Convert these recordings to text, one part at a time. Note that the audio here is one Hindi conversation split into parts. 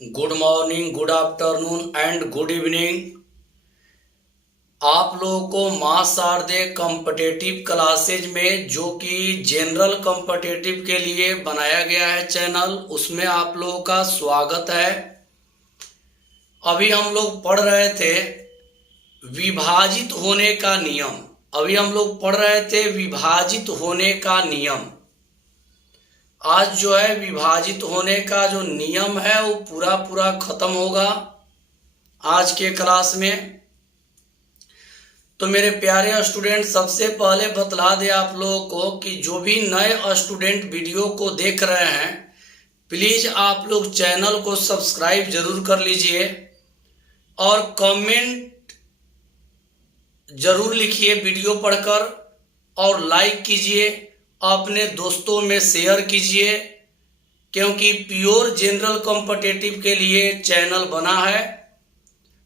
Good morning, good afternoon and good evening. आप लोगों को मां शारदे कॉम्पिटिटिव क्लासेज में जो कि जनरल कॉम्पिटिटिव के लिए बनाया गया है चैनल, उसमें आप लोगों का स्वागत है। अभी हम लोग पढ़ रहे थे विभाजित होने का नियम। विभाजित होने का नियम। आज जो है विभाजित होने का जो नियम है वो पूरा खत्म होगा आज के क्लास में। तो मेरे प्यारे स्टूडेंट, सबसे पहले बतला दे आप लोगों को कि जो भी नए स्टूडेंट वीडियो को देख रहे हैं, प्लीज आप लोग चैनल को सब्सक्राइब जरूर कर लीजिए और कमेंट जरूर लिखिए वीडियो पढ़कर, और लाइक कीजिए, अपने दोस्तों में शेयर कीजिए, क्योंकि प्योर जनरल कॉम्पिटिटिव के लिए चैनल बना है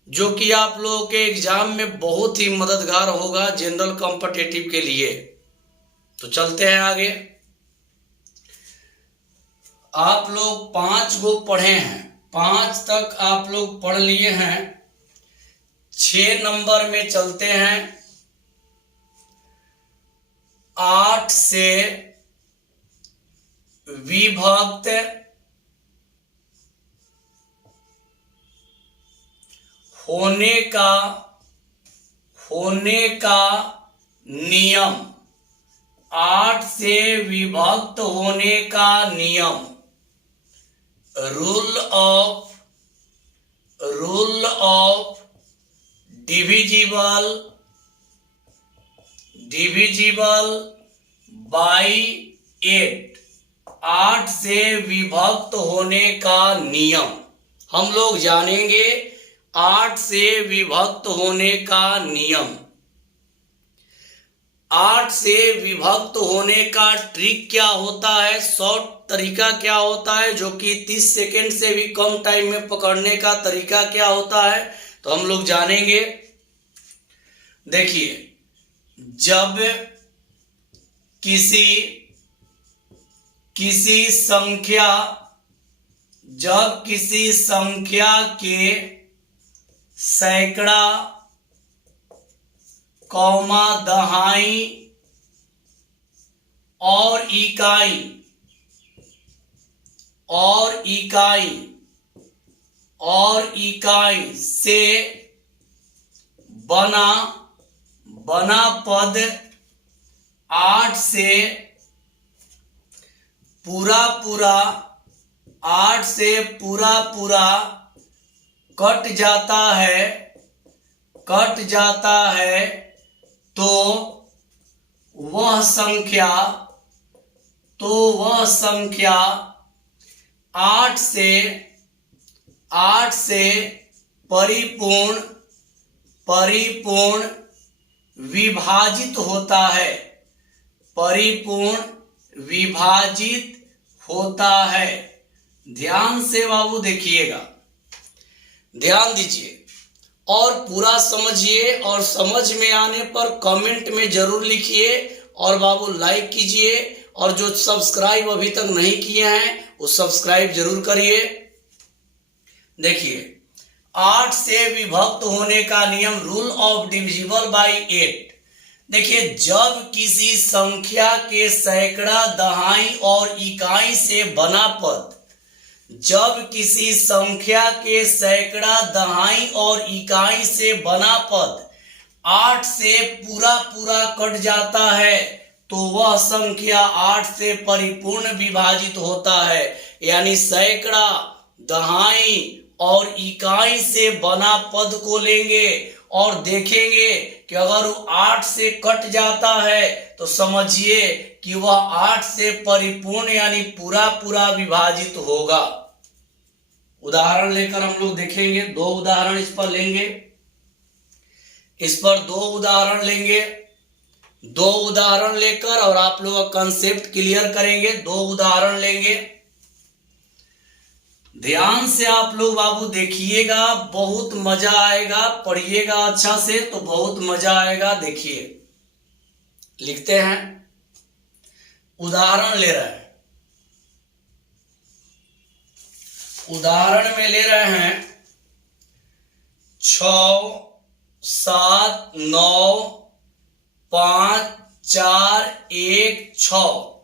जो कि आप लोगों के एग्जाम में बहुत ही मददगार होगा जनरल कॉम्पिटिटिव के लिए। तो चलते हैं आगे। आप लोग 5 गो पढ़े हैं, 5 तक आप लोग पढ़ लिए हैं। 6 नंबर में चलते हैं। 8 से विभक्त होने का नियम। 8 से विभक्त होने का नियम। Rule of divisible by 8। 8 से विभक्त होने का नियम हम लोग जानेंगे। 8 से विभक्त होने का नियम। 8 से विभक्त होने का ट्रिक क्या होता है, शॉर्ट तरीका क्या होता है, जो कि 30 सेकेंड से भी कम टाइम में पकड़ने का तरीका क्या होता है, तो हम लोग जानेंगे। देखिए, जब किसी संख्या के सैकड़ा, कौमा, दहाई और इकाई से बना पद 8 से पूरा कट जाता है तो वह संख्या 8 से परिपूर्ण विभाजित होता है। ध्यान से बाबू देखिएगा, ध्यान दीजिए और पूरा समझिए, और समझ में आने पर कमेंट में जरूर लिखिए, और बाबू लाइक कीजिए, और जो सब्सक्राइब अभी तक नहीं किए हैं वो सब्सक्राइब जरूर करिए। देखिए, 8 से विभक्त होने का नियम, रूल ऑफ डिविजिबल बाई 8। देखिए, जब किसी संख्या के सैकड़ा, दहाई और इकाई से बना पद, जब किसी संख्या के सैकड़ा, दहाई और इकाई से बना पद 8 से पूरा कट जाता है तो वह संख्या 8 से परिपूर्ण विभाजित होता है। यानी सैकड़ा, दहाई और इकाई से बना पद को लेंगे और देखेंगे कि अगर वो 8 से कट जाता है तो समझिए कि वह 8 से परिपूर्ण यानी पूरा विभाजित होगा। उदाहरण लेकर हम लोग देखेंगे, 2 उदाहरण इस पर लेंगे। 2 उदाहरण लेकर और आप लोग का कंसेप्ट क्लियर करेंगे। 2 उदाहरण लेंगे। ध्यान से आप लोग बाबू देखिएगा, बहुत मजा आएगा। पढ़िएगा अच्छा से तो बहुत मजा आएगा। देखिए, लिखते हैं, उदाहरण ले रहे हैं। उदाहरण में ले रहे हैं 6 7 9 5 4 1 6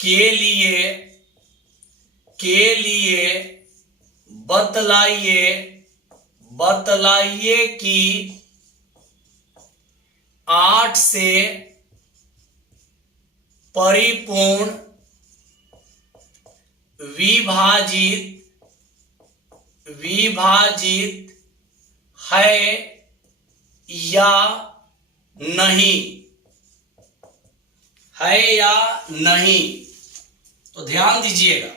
के लिए बतलाइए कि 8 से परिपूर्ण विभाजित है या नहीं। तो ध्यान दीजिएगा,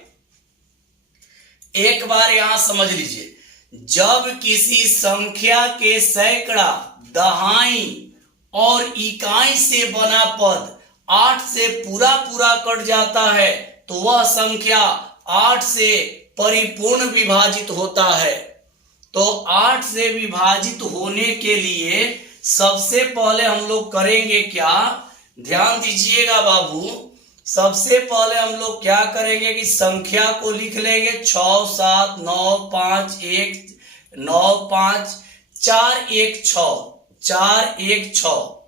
एक बार यहां समझ लीजिए, जब किसी संख्या के सैकड़ा, दहाई और इकाई से बना पद 8 से पूरा कट जाता है तो वह संख्या 8 से परिपूर्ण विभाजित होता है। तो 8 से विभाजित होने के लिए सबसे पहले हम लोग करेंगे क्या, ध्यान दीजिएगा बाबू। सबसे पहले हम लोग क्या करेंगे कि संख्या को लिख लेंगे 6 7 9 5 1 9 5 4 1 6 4 1 6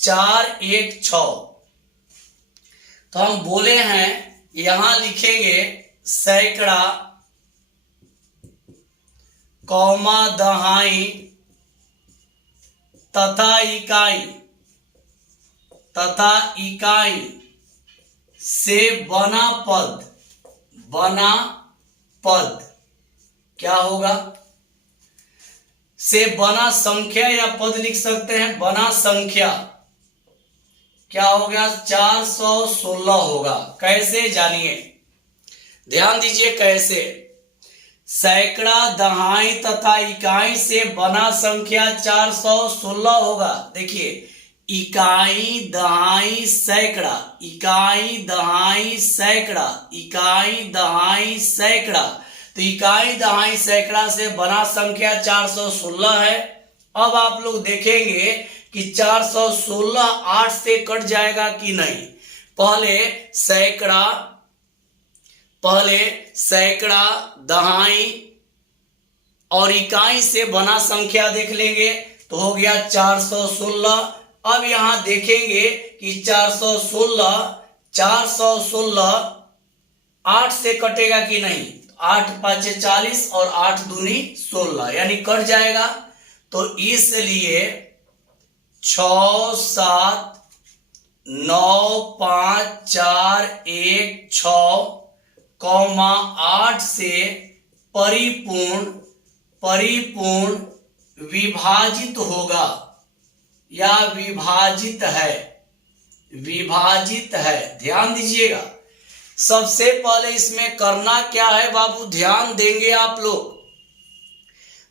4 1 6। तो हम बोले हैं यहां लिखेंगे सैकड़ा, कौमा दहाई तथा इकाई से बना पद क्या होगा, से बना संख्या या पद लिख सकते हैं, बना संख्या क्या हो गया 416 होगा। कैसे जानिए, ध्यान दीजिए कैसे। सैकड़ा, दहाई तथा इकाई से बना संख्या 416 होगा। देखिए, इकाई दहाई सैकड़ा, इकाई दहाई सैकड़ा, इकाई दहाई सैकड़ा। तो इकाई दहाई सैकड़ा से बना संख्या 416 है। अब आप लोग देखेंगे कि 416 8 से कट जाएगा कि नहीं। पहले सैकड़ा, दहाई और इकाई से बना संख्या देख लेंगे तो हो गया 416। अब यहां देखेंगे कि 416 8 से कटेगा कि नहीं। 8 5 40 और 8 दूनी 16 यानी कट जाएगा। तो इसलिए 6 7 9 5 4 1 6 कौमा 8 से परिपूर्ण विभाजित होगा या विभाजित है। ध्यान दीजिएगा, सबसे पहले इसमें करना क्या है बाबू, ध्यान देंगे आप लोग।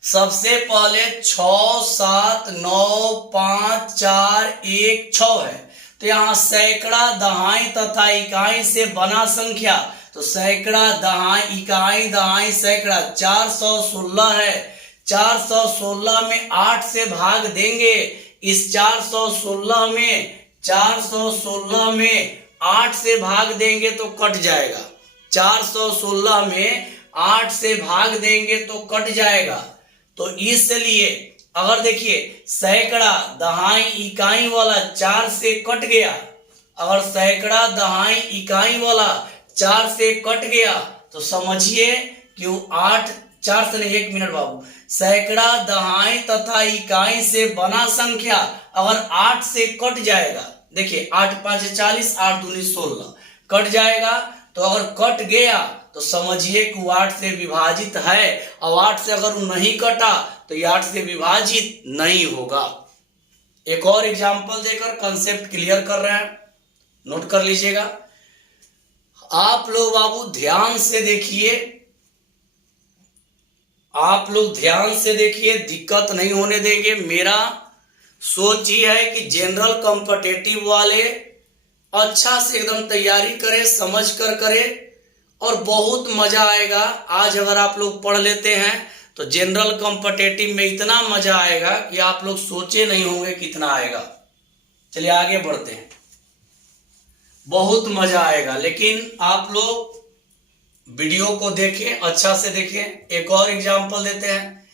सबसे पहले 6 7 9 5 4 1 6 है। तो यहां सैकड़ा, दहाई तथा इकाई से बना संख्या, तो सैकड़ा, दहाई, इकाई दहाई सैकड़ा 416 है। 416 में 8 से भाग देंगे। इस 416 में 8 से भाग देंगे तो कट जाएगा। 416 में 8 से भाग देंगे तो कट जाएगा। तो इसलिए अगर देखिए सैकड़ा, दहाई, इकाई वाला 4 से कट गया, अगर सैकड़ा, दहाई, इकाई वाला 4 से कट गया तो समझिए कि वो 8 4 से नहीं, 1 मिनट बाबू, सैकड़ा, दहाई तथा इकाई से बना संख्या अगर 8 से कट जाएगा, देखिए 8 5 40 8 दूनी 16 कट जाएगा। तो अगर कट गया तो समझिए कि 8 से विभाजित है, और 8 से अगर नहीं कटा तो ये 8 से विभाजित नहीं होगा। एक और एग्जांपल देकर कंसेप्ट क्लियर कर रहे हैं, नोट कर लीजिएगा। आप लोग बाबू ध्यान से देखिए, आप लोग ध्यान से देखिए, दिक्कत नहीं होने देंगे। मेरा सोच ही है कि जनरल कॉम्पिटिटिव वाले अच्छा से एकदम तैयारी करें, समझ कर करें, और बहुत मजा आएगा। आज अगर आप लोग पढ़ लेते हैं तो जनरल कॉम्पिटिटिव में इतना मजा आएगा कि आप लोग सोचे नहीं होंगे कितना आएगा। चलिए आगे बढ़ते हैं। बहुत मजा आएगा। लेकिन आप लोग वीडियो को देखें, अच्छा से देखें। एक और एग्जांपल देते हैं।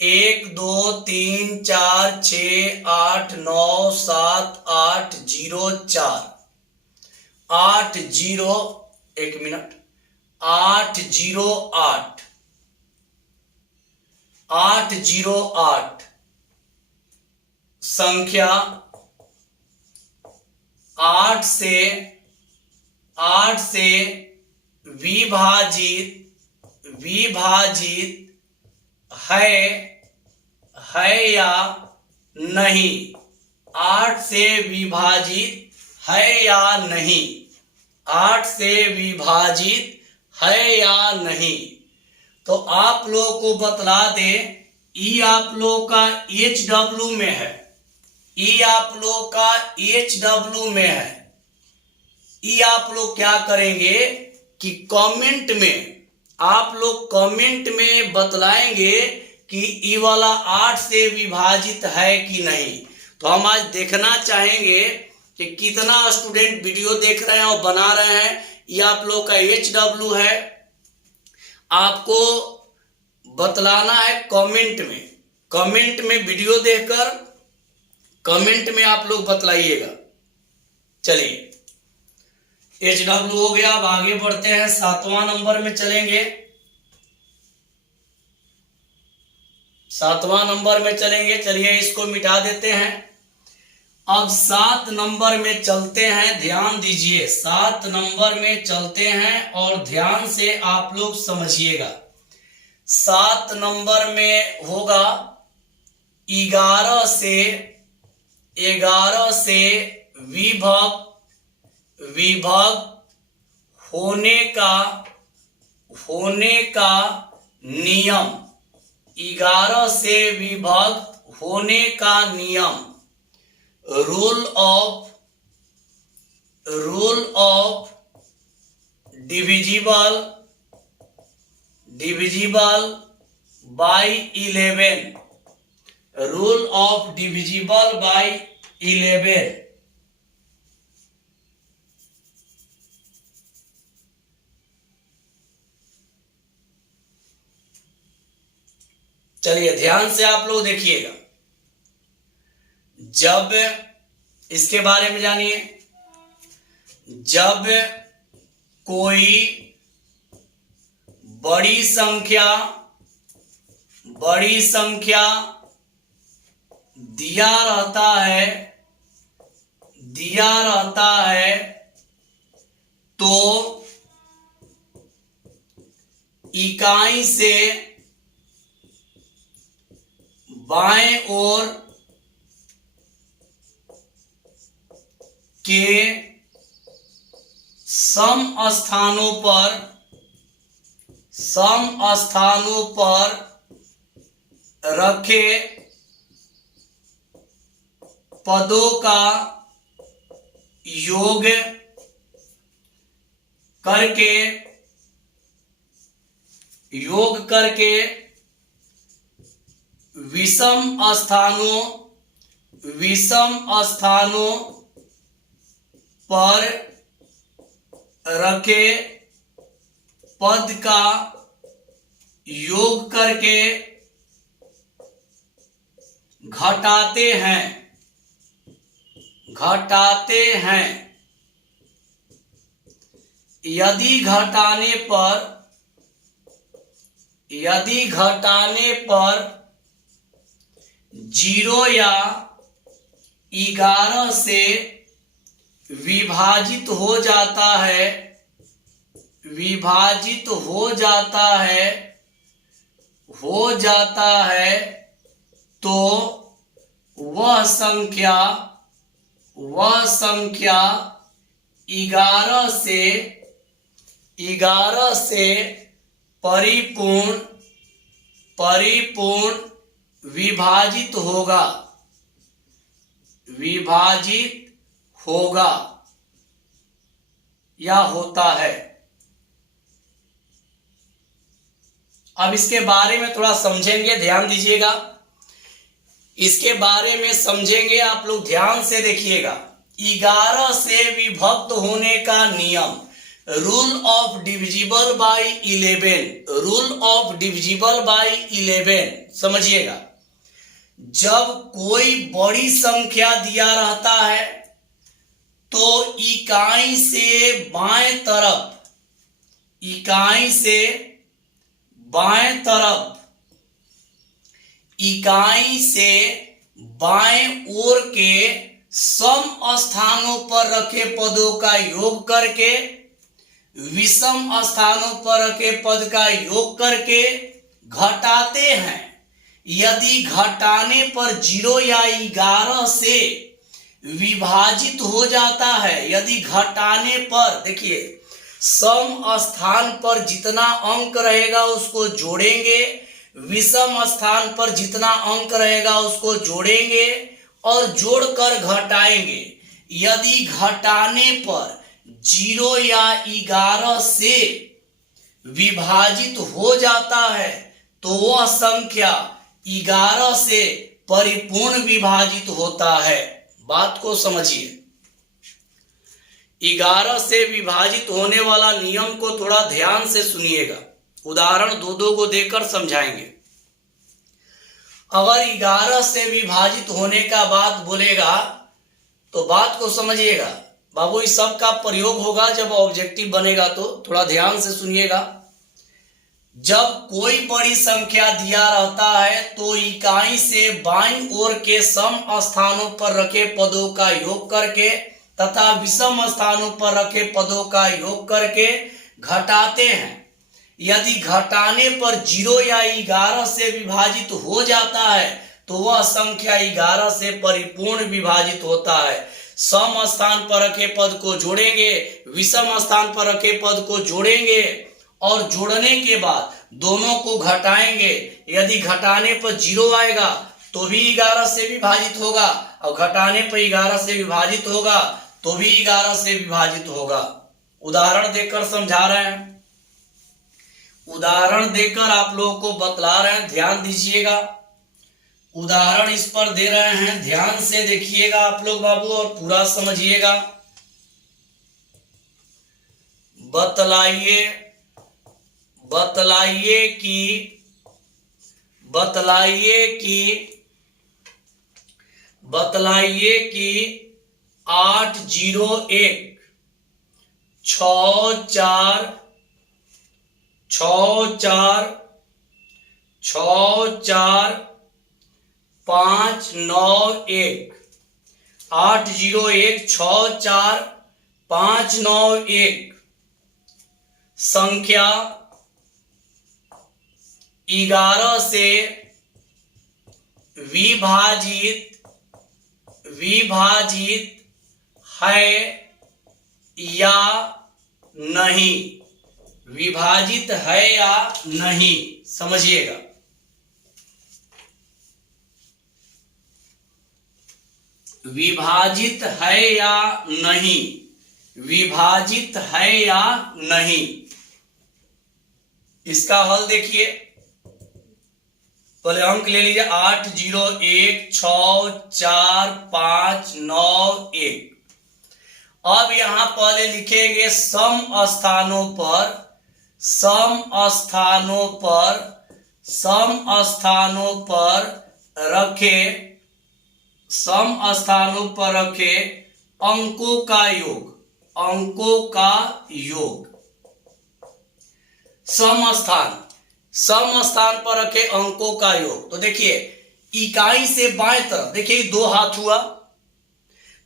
1 2 3 4 6 8 9 7 8 0 4 8 0, एक मिनट, 8 0 8 8 0 8 संख्या 8 से विभाजित है या नहीं। 8 से विभाजित है या नहीं। 8 से विभाजित है या नहीं। तो आप लोग को बतला दे, ई आप लोग का HW में है। ई आप लोग का HW में है। ई आप लोग क्या करेंगे कि कमेंट में, आप लोग कमेंट में बतलाएंगे कि ई वाला 8 से विभाजित है कि नहीं। तो हम आज देखना चाहेंगे कि कितना स्टूडेंट वीडियो देख रहे हैं और बना रहे हैं। ये आप लोग का HW है। आपको बतलाना है कमेंट में। कमेंट में वीडियो देखकर कमेंट में आप लोग बतलाइएगा। चलिए, HW हो गया। अब आगे बढ़ते हैं, 7वां नंबर में चलेंगे। 7वां नंबर में चलेंगे। चलिए इसको मिटा देते हैं। अब 7 नंबर में चलते हैं। ध्यान दीजिए, 7 नंबर में चलते हैं और ध्यान से आप लोग समझिएगा। 7 नंबर में होगा 11 से विभक्त होने का नियम। 11 से विभक्त होने का नियम। Rule of divisible by 11। Rule of divisible by 11। चलिए ध्यान से आप लोग देखिएगा। जब, इसके बारे में जानिए, जब कोई बड़ी संख्या दिया रहता है तो इकाई से बाएं ओर के सम स्थानों पर रखे पदों का योग करके विषम स्थानों पर रखे पद का योग करके घटाते हैं। यदि घटाने पर 0 या 11 से विभाजित हो जाता है तो वह संख्या 11 से परिपूर्ण विभाजित होगा या होता है। अब इसके बारे में थोड़ा समझेंगे, ध्यान दीजिएगा। इसके बारे में समझेंगे, आप लोग ध्यान से देखिएगा। 11 से विभक्त होने का नियम, rule of divisible by 11, rule of divisible by 11 समझिएगा। जब कोई बड़ी संख्या दिया रहता है तो इकाई से बाएं तरफ, इकाई से बाएं तरफ, इकाई से बाएं ओर के सम स्थानों पर रखे पदों का योग करके विषम स्थानों पर रखे पद का योग करके घटाते हैं। यदि घटाने पर 0 या 11 से विभाजित हो जाता है, यदि घटाने पर, देखिए सम स्थान पर जितना अंक रहेगा उसको जोड़ेंगे, विषम स्थान पर जितना अंक रहेगा उसको जोड़ेंगे और जोड़कर घटाएंगे। यदि घटाने पर 0 या 11 से विभाजित हो जाता है तो वह संख्या 11 से परिपूर्ण विभाजित होता है। बात को समझिए, 11 से विभाजित होने वाला नियम को थोड़ा ध्यान से सुनिएगा, उदाहरण दो को देकर समझाएंगे। अगर 11 से विभाजित होने का बात बोलेगा तो बात को समझिएगा बाबू, इस सब का प्रयोग होगा जब ऑब्जेक्टिव बनेगा, तो थोड़ा ध्यान से सुनिएगा। जब कोई बड़ी संख्या दिया रहता है तो इकाई से बाईं ओर के सम स्थानों पर रखे पदों का योग करके तथा विषम स्थानों पर रखे पदों का योग करके घटाते हैं। यदि घटाने पर 0 या 11 से विभाजित हो जाता है तो वह संख्या 11 से परिपूर्ण विभाजित होता है। सम स्थान पर रखे पद को जोड़ेंगे, विषम स्थान पर रखे पद को जोड़ेंगे और जोड़ने के बाद दोनों को घटाएंगे। यदि घटाने पर 0 आएगा तो भी 11 से विभाजित होगा और घटाने पर 11 से विभाजित होगा तो भी 11 से विभाजित होगा। उदाहरण देकर समझा रहे हैं, उदाहरण देकर आप लोगों को बतला रहे हैं, ध्यान दीजिएगा। उदाहरण इस पर दे रहे हैं, ध्यान से देखिएगा आप लोग बाबू और पूरा समझिएगा। बतलाइए कि 801 64 591 801 64 591 संख्या 11 से विभाजित है या नहीं, विभाजित है या नहीं, समझिएगा। विभाजित है या नहीं, विभाजित है या नहीं, इसका हल देखिए। पहले अंक ले लीजिए 801645991। अब यहां पहले लिखेंगे सम स्थानों पर रखे अंकों का योग। सम स्थान पर रखे अंकों का योग। तो देखिए इकाई से बाएं तरफ, देखिए 2 हाथ हुआ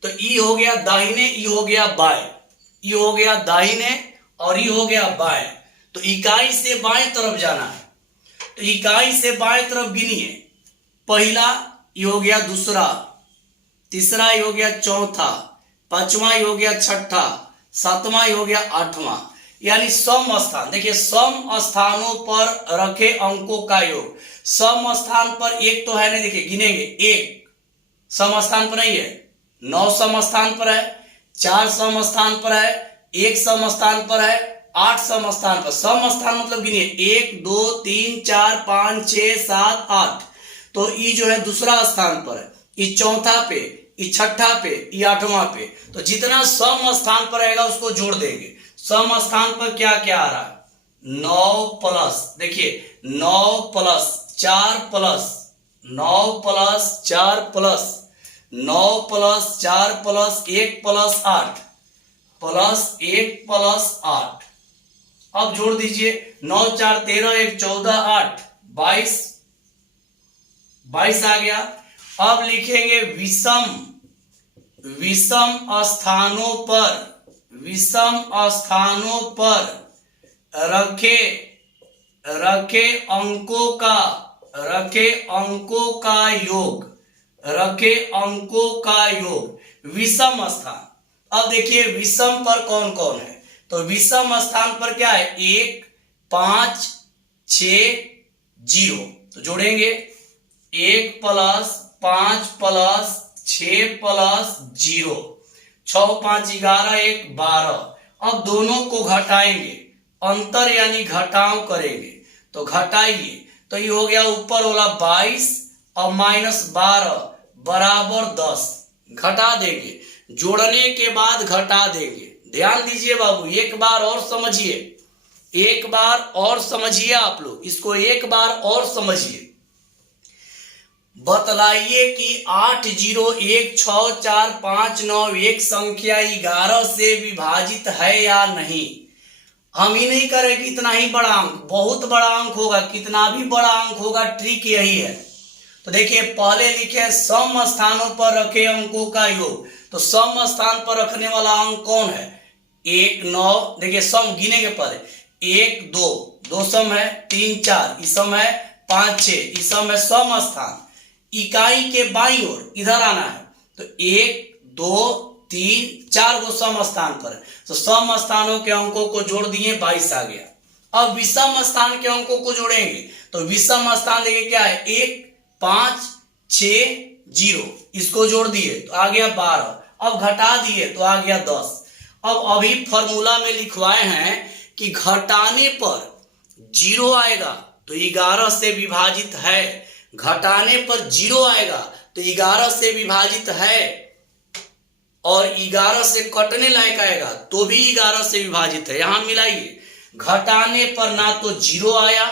तो ई हो गया दाहिने, ई हो गया बाएं, ई हो गया दाहिने और ई हो गया बाएं। तो इकाई से बाएं तरफ जाना है तो इकाई से बाएं तरफ गिनिए। पहला ई हो गया, दूसरा, तीसरा ई हो गया, चौथा, पांचवा ई हो गया, छठा, सातवां ई हो गया, आठवां। यानी सम स्थान, देखिए सम स्थानों पर रखे अंकों का योग। सम स्थान पर एक तो है नहीं, देखिए गिनेंगे, एक सम स्थान पर नहीं है, 9 सम स्थान पर है, 4 सम स्थान पर है, 1 सम स्थान पर है, 8 सम स्थान पर। सम स्थान मतलब गिनिए 1 2 3 4 5 6 7 8। तो ई जो है दूसरा स्थान पर है, ई चौथा पे, ये छठा पे, ये आठवां पे, तो जितना सम स्थान पर रहेगा उसको जोड़ देंगे। सम स्थान पर क्या क्या आ रहा है, 9 प्लस, देखिए 9 plus 4 plus 9 plus 4 plus 9 plus 4 plus 1 plus 8 plus 1 plus 8। अब जोड़ दीजिए, 9 4 13, 1 14, 8 22, 22 आ गया। अब लिखेंगे विषम, विषम स्थानों पर, विषम स्थानों पर रखे रखे अंकों का, रखे अंकों का योग, रखे अंकों का योग, विषम स्थान। अब देखिए विषम पर कौन कौन है, तो विषम स्थान पर क्या है, 1 5 6 0, तो जोड़ेंगे 1 प्लस 5 प्लस 6 प्लस 0, 6 5 11, 1 12। अब दोनों को घटाएंगे, अंतर यानी घटाव करेंगे, तो घटाइए, तो ये हो गया ऊपर वाला 22 और -12 बराबर 10। घटा देंगे, जोड़ने के बाद घटा देंगे। ध्यान दीजिए बाबू, एक बार और समझिए, एक बार और समझिए, आप लोग इसको एक बार और समझिए। बतलाइए कि 8 0 1 6 4 5 9 एक संख्या 11 से विभाजित है या नहीं। हम ही नहीं करें कि इतना ही बड़ा अंक, बहुत बड़ा अंक होगा, कितना भी बड़ा अंक होगा, ट्रिक यही है। तो देखिए पहले लिखे सम स्थानों पर रखे अंकों का योग, तो सम स्थान पर रखने वाला अंक कौन है, 1 9, देखिए सम गिनेंगे पर 1 2, 2 सम है, 3 4 ई सम है, 5 6 ई सम है, सम स्थान। इकाई के बाईं ओर इधर आना है, तो 1 2 3 4 गो सम स्थान पर है, तो सम स्थानों के अंकों को जोड़ दिए, 22 आ गया। अब विषम स्थान के अंकों को जोड़ेंगे, तो विषम स्थान देखिए क्या है, 1 5 6 0, इसको जोड़ दिए तो आ गया 12। अब घटा दिए तो आ गया 10। अब अभी फॉर्मूला में लिखवाए हैं कि घटाने पर 0 आएगा तो 11 से विभाजित है, घटाने पर 0 आएगा तो 11 से विभाजित है, और 11 से कटने लायक आएगा तो भी 11 से विभाजित है। यहां मिलाइए, घटाने पर ना तो 0 आया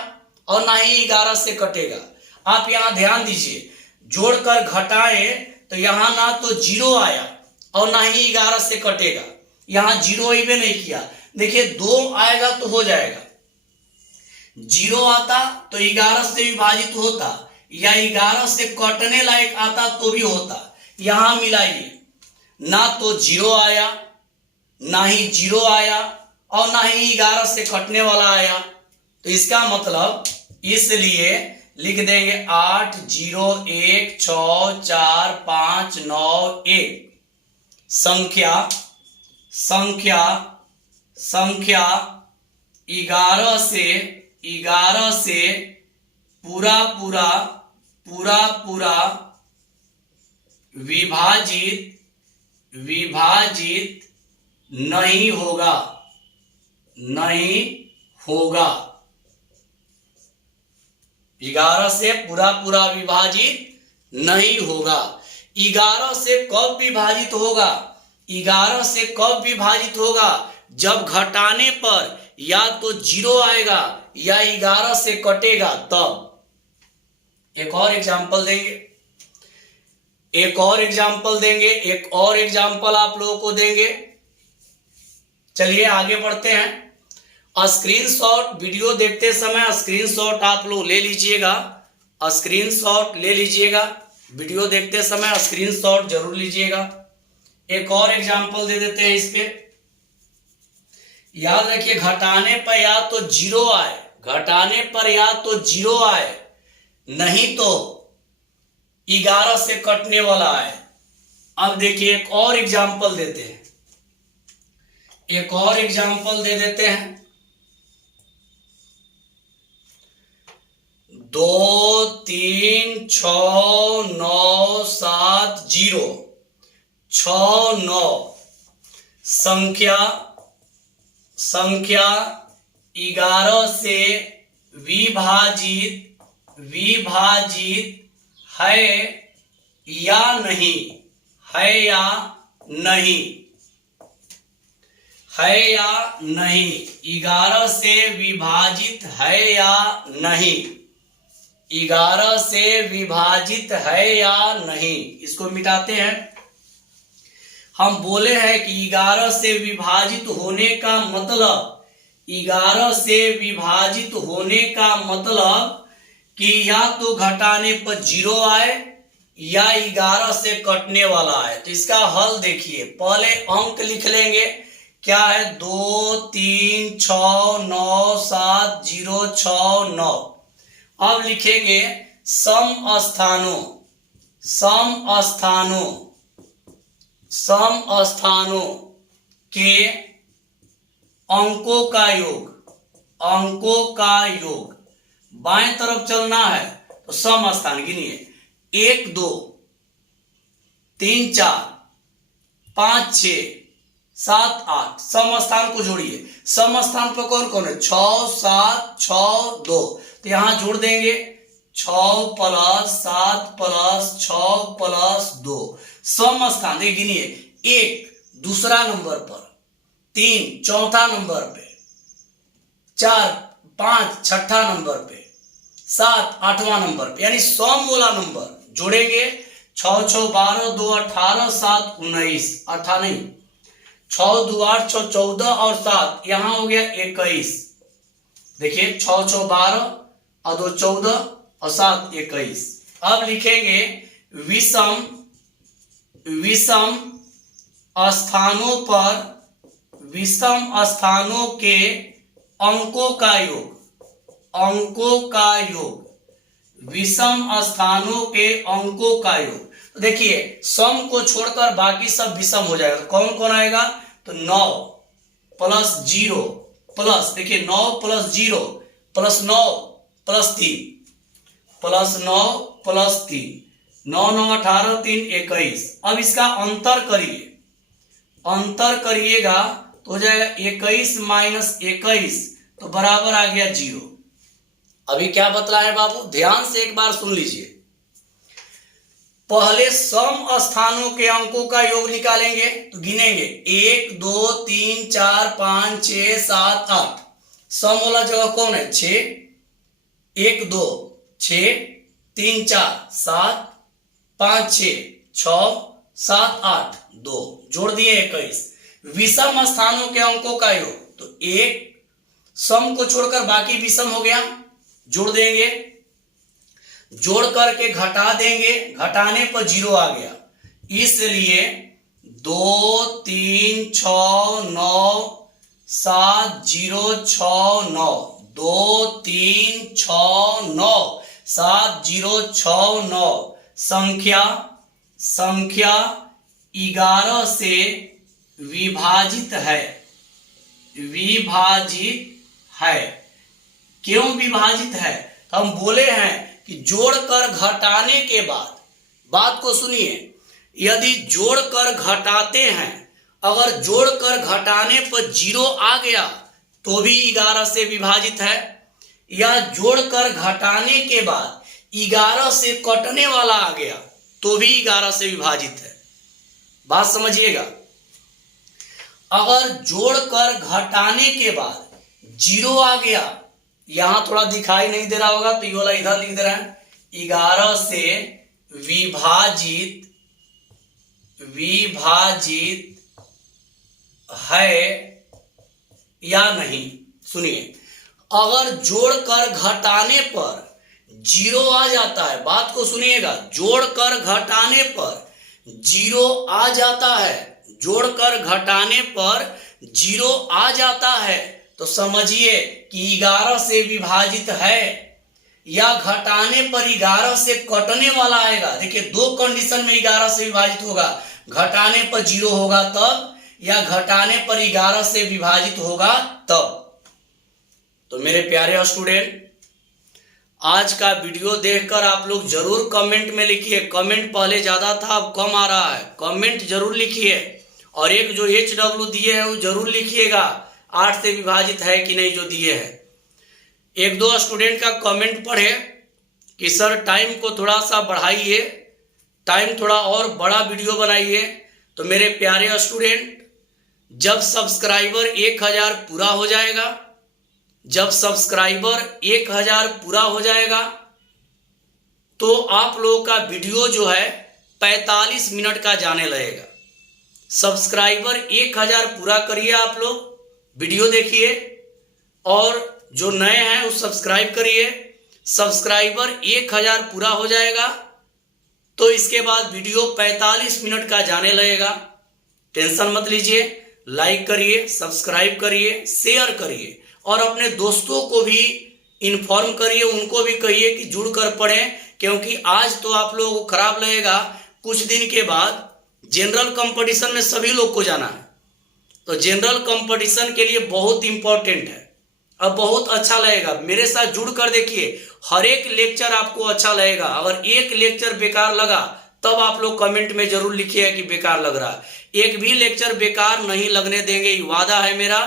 और ना ही 11 से कटेगा। आप यहां ध्यान दीजिए, जोड़कर घटाएं तो यहां ना तो 0 आया और ना ही 11 से कटेगा, यहां 0 ही भी नहीं किया। देखिए 2 आएगा तो हो जाएगा, 0 आता तो 11 से विभाजित होता, या 11 से कटने लायक आता तो भी होता। यहां मिलाइए, ना तो 0 आया, ना ही 0 आया और ना ही 11 से कटने वाला आया, तो इसका मतलब इसलिए लिख देंगे 8 0 1 6 4 5 9 1। संख्या संख्या संख्या 11 से पूरा पूरा विभाजित नहीं होगा, नहीं होगा। 11 से पूरा विभाजित नहीं होगा। 11 से कब विभाजित होगा, 11 से कब विभाजित होगा, जब घटाने पर या तो 0 आएगा या 11 से कटेगा तब। एक और एग्जांपल देंगे, एक और एग्जांपल आप लोगों को देंगे। चलिए आगे बढ़ते हैं। स्क्रीनशॉट, वीडियो देखते समय स्क्रीनशॉट आप लोग ले लीजिएगा, स्क्रीनशॉट ले लीजिएगा, वीडियो देखते समय स्क्रीनशॉट जरूर लीजिएगा। एक और एग्जांपल दे देते हैं इस पे। याद रखिए, घटाने पर या तो 0 आए, घटाने पर या तो 0 आए, नहीं तो 11 से कटने वाला आए। अब देखिए एक और एग्जांपल देते हैं, एक और एग्जांपल दे देते हैं। 2 3 6 9 7 0 6 9। संख्या 11 से विभाजित है या नहीं, है या नहीं, है या नहीं, 11 से विभाजित है या नहीं, 11 से विभाजित है या नहीं। इसको मिटाते हैं। हम बोले हैं कि 11 से विभाजित होने का मतलब, 11 से विभाजित होने का मतलब कि या तो घटाने पर 0 आए या 11 से कटने वाला है। तो इसका हल देखिए, पहले अंक लिख लेंगे। क्या है? 2 3 6 9 7 0 6 9। अब लिखेंगे सम स्थानों, सम स्थानों, सम स्थानों के अंकों का योग, अंकों का योग। बाएं तरफ चलना है तो सम स्थान गिनिए, 1 2 3 4 5 6 7 8। सम स्थान को जोड़िए। सम स्थान पर कौन कौन है? 6 7 6 2। तो यहां जोड़ देंगे 6 प्लस 7 प्लस 6 प्लस 2। सम स्थान गिनिए, 1 दूसरा नंबर पर, 3 चौथा नंबर पे, 4 5 छठा नंबर पे, 7 8वां नंबर पे, यानी सम वाला नंबर जोड़ेंगे। 6 6 12 2 18 7 19, 18 नहीं, 6 2 8 6 14 और 7 यहां हो गया 21। देखिए 6 6 12 और 2 14 और 7 21। अब लिखेंगे विषम, विषम स्थानों पर, विषम स्थानों के अंकों का योग, अंकों का योग, विषम स्थानों के अंकों का योग। तो देखिए सम को छोड़कर बाकी सब विषम हो जाएगा। तो कौन कौन आएगा? तो 9 प्लस 0 प्लस, देखिए 9 plus 0 plus 9 plus 3 plus 9 plus 3, 9 9 18 3 21। अब इसका अंतर करिए, अंतर करिएगा तो हो जाएगा 21 माइनस 21 तो बराबर आ गया 0। अभी क्या बतलाया है बाबू? ध्यान से एक बार सुन लीजिए। पहले सम स्थानों के अंकों का योग निकालेंगे तो गिनेंगे 1 2 3 4 5 6 7 8। सम वाला जगह कौन है? 6, 1 2 6 3 4 7 5 6 6 7 8 2, जोड़ दिए 21। विषम स्थानों के अंकों का योग, तो 1 सम को छोड़कर बाकी विषम हो गया, जोड़ देंगे, जोड़ करके घटा देंगे, घटाने पर 0 आ गया, इसलिए 2 3 6 9 7 0 6 9, 2 3 6 9 7 0 6 9। संख्या, संख्या 11 से विभाजित है, विभाजित है। क्यों विभाजित है? तो हम बोले हैं कि जोड़कर घटाने के बाद, बात को सुनिए, यदि जोड़कर घटाते हैं, अगर जोड़कर घटाने पर 0 आ गया तो भी 11 से विभाजित है, या जोड़कर घटाने के बाद 11 से कटने वाला आ गया तो भी 11 से विभाजित है। बात समझिएगा। अगर जोड़कर घटाने के बाद 0 आ गया, यहां थोड़ा दिखाई नहीं दे रहा होगा तो ये वाला इधर लिख दे रहा है, 11 से विभाजित, विभाजित है या नहीं। सुनिए, अगर जोड़कर घटाने पर 0 आ जाता है, बात को सुनिएगा, जोड़कर घटाने पर 0 आ जाता है, जोड़कर घटाने पर 0 आ जाता है तो समझिए कि 11 से विभाजित है, या घटाने पर 11 से कटने वाला आएगा। देखिए 2 कंडीशन में 11 से विभाजित होगा, घटाने पर 0 होगा तब, या घटाने पर 11 से विभाजित होगा तब। तो मेरे प्यारे स्टूडेंट, आज का वीडियो देखकर आप लोग जरूर कमेंट में लिखिए। कमेंट पहले ज्यादा था, अब कम आ रहा है, कमेंट जरूर लिखिए। और एक जो HW दिए है वो जरूर लिखिएगा, 8 से विभाजित है कि नहीं जो दिए है। 1-2 स्टूडेंट का कमेंट पढ़े कि सर टाइम को थोड़ा सा बढ़ाइए, टाइम थोड़ा और बड़ा वीडियो बनाइए। तो मेरे प्यारे स्टूडेंट, जब सब्सक्राइबर 1000 पूरा हो जाएगा, जब सब्सक्राइबर 1000 पूरा हो जाएगा तो आप लोगों का वीडियो जो है 45 मिनट का जाने लगेगा। सब्सक्राइबर 1000 पूरा करिए, आप लोग वीडियो देखिए और जो नए हैं वो सब्सक्राइब करिए। सब्सक्राइबर 1000 पूरा हो जाएगा तो इसके बाद वीडियो 45 मिनट का जाने लगेगा। टेंशन मत लीजिए, लाइक करिए, सब्सक्राइब करिए, शेयर करिए और अपने दोस्तों को भी इन्फॉर्म करिए, उनको भी कहिए कि जुड़ कर पढ़ें, क्योंकि आज तो आप लोगों को खराब लगेगा, कुछ दिन के बाद जनरल कंपटीशन में सभी लोग को जाना है। तो जनरल कंपटीशन के लिए बहुत इंपॉर्टेंट है। अब बहुत अच्छा लगेगा, मेरे साथ जुड़ कर देखिए, हर एक लेक्चर आपको अच्छा लगेगा। अगर एक लेक्चर बेकार लगा तब आप लोग कमेंट में जरूर लिखिएगा कि बेकार लग रहा है। एक भी लेक्चर बेकार नहीं लगने देंगे, ये वादा है मेरा।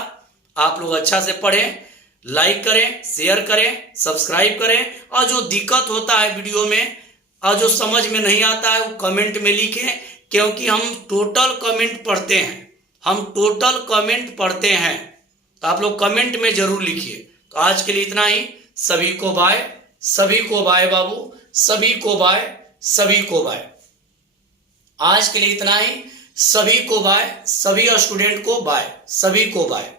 आप लोग अच्छा से पढ़ें, लाइक करें, शेयर करें, सब्सक्राइब करें और जो दिक्कत होता है वीडियो में और जो समझ में नहीं आता है वो कमेंट में लिखें, क्योंकि हम टोटल कमेंट पढ़ते हैं, हम टोटल कमेंट पढ़ते हैं। तो आप लोग कमेंट में जरूर लिखिए। तो आज के लिए इतना ही। सभी को बाय, सभी को बाय बाबू, सभी को बाय, सभी को बाय। आज के लिए इतना ही। सभी को बाय, सभी स्टूडेंट को बाय, सभी को बाय।